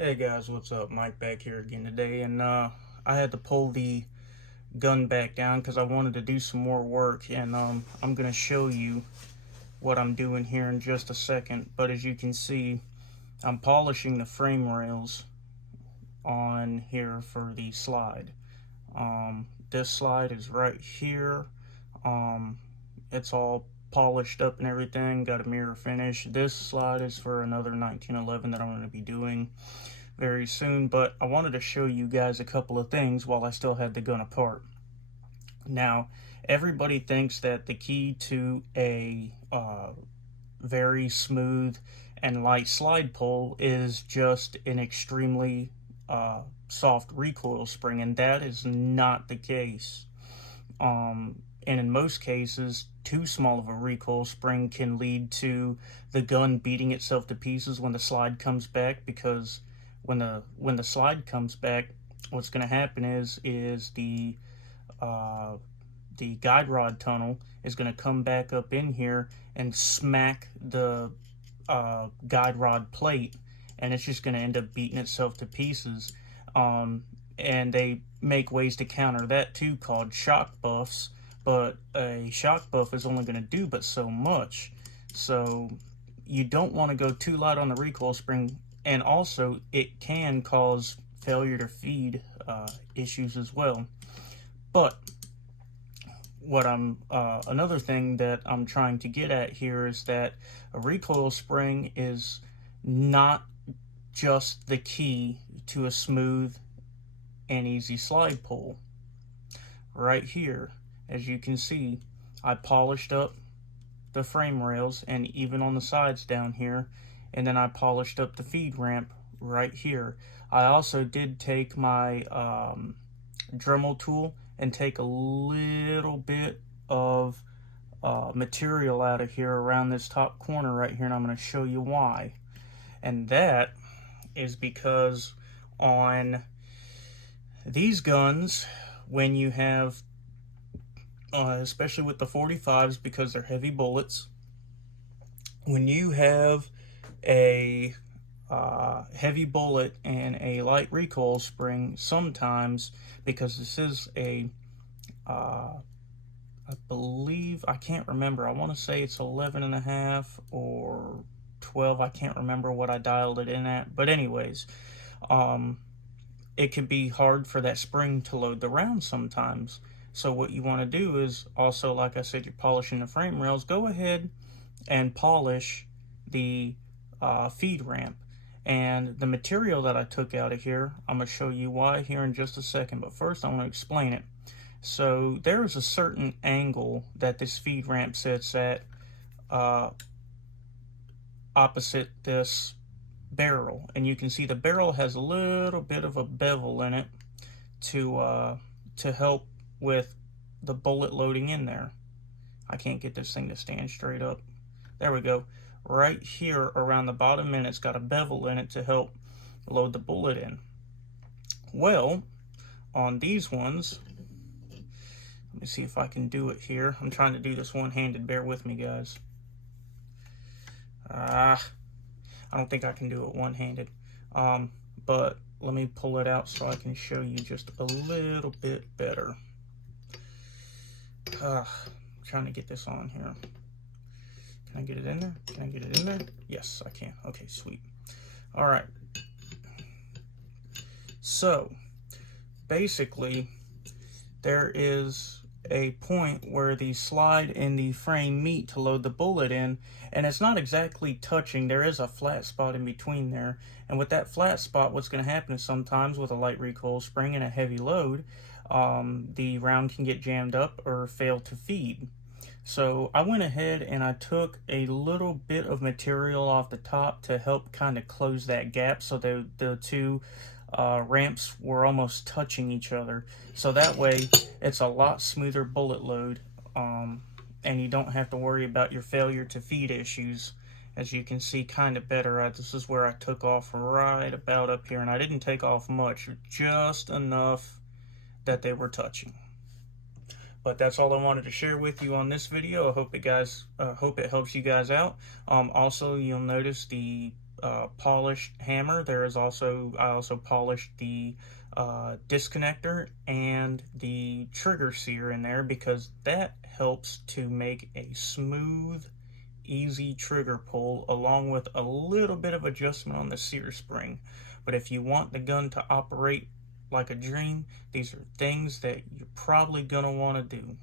Hey guys, what's up? Mike back here again today, and I had to pull the gun back down because I wanted to do some more work, and I'm gonna show you what I'm doing here in just a second. But as you can see, I'm polishing the frame rails on here for the slide. This slide is right here. Um, it's all polished up and everything, got a mirror finish. This slide is for another 1911 that I'm going to be doing very soon, but I wanted to show you guys a couple of things while I still had the gun apart. Now, everybody thinks that the key to a very smooth and light slide pull is just an extremely soft recoil spring, and that is not the case. And in most cases, too small of a recoil spring can lead to the gun beating itself to pieces when the slide comes back, because when the slide comes back, what's going to happen is the guide rod tunnel is going to come back up in here and smack the guide rod plate, and it's just going to end up beating itself to pieces. And they make ways to counter that too, called shock buffs, but a shock buff is only going to do but so much. So you don't want to go too light on the recoil spring, and also it can cause failure to feed issues as well. But what another thing that I'm trying to get at here is that a recoil spring is not just the key to a smooth and easy slide pull. Right here, as you can see, I polished up the frame rails and even on the sides down here, and then I polished up the feed ramp right here. I also did take my Dremel tool and take a little bit of material out of here around this top corner right here, and I'm going to show you why. And that is because on these guns, when you have especially with the 45s, because they're heavy bullets, when you have a heavy bullet and a light recoil spring, sometimes, because this is a I believe, I can't remember, I want to say it's 11.5 or 12, I can't remember what I dialed it in at, but anyways, it can be hard for that spring to load the round sometimes. So what you want to do is also, like I said, you're polishing the frame rails, go ahead and polish the feed ramp. And the material that I took out of here, I'm going to show you why here in just a second, but first I want to explain it. So there is a certain angle that this feed ramp sits at opposite this barrel, and you can see the barrel has a little bit of a bevel in it to help with the bullet loading in there. I can't get this thing to stand straight up. There we go. Right here around the bottom end, it's got a bevel in it to help load the bullet in. Well, on these ones, let me see if I can do it here. I'm trying to do this one-handed. Bear with me, guys. I don't think I can do it one-handed. But let me pull it out so I can show you just a little bit better. Trying to get this on here. Can I get it in there? Can I get it in there? Yes, I can. Okay, sweet. All right. So, basically, there is a point where the slide and the frame meet to load the bullet in, and it's not exactly touching. There is a flat spot in between there, and with that flat spot, what's going to happen is sometimes with a light recoil spring and a heavy load, the round can get jammed up or fail to feed. So I went ahead and I took a little bit of material off the top to help kind of close that gap, so the two ramps were almost touching each other. So that way it's a lot smoother bullet load, and you don't have to worry about your failure to feed issues. As you can see kind of better, this is where I took off right about up here, and I didn't take off much, just enough that they were touching. But that's all I wanted to share with you on this video. I hope it helps you guys out. Also, you'll notice the polished hammer. I also polished the disconnector and the trigger sear in there, because that helps to make a smooth, easy trigger pull, along with a little bit of adjustment on the sear spring. But if you want the gun to operate like a dream, these are things that you're probably going to want to do.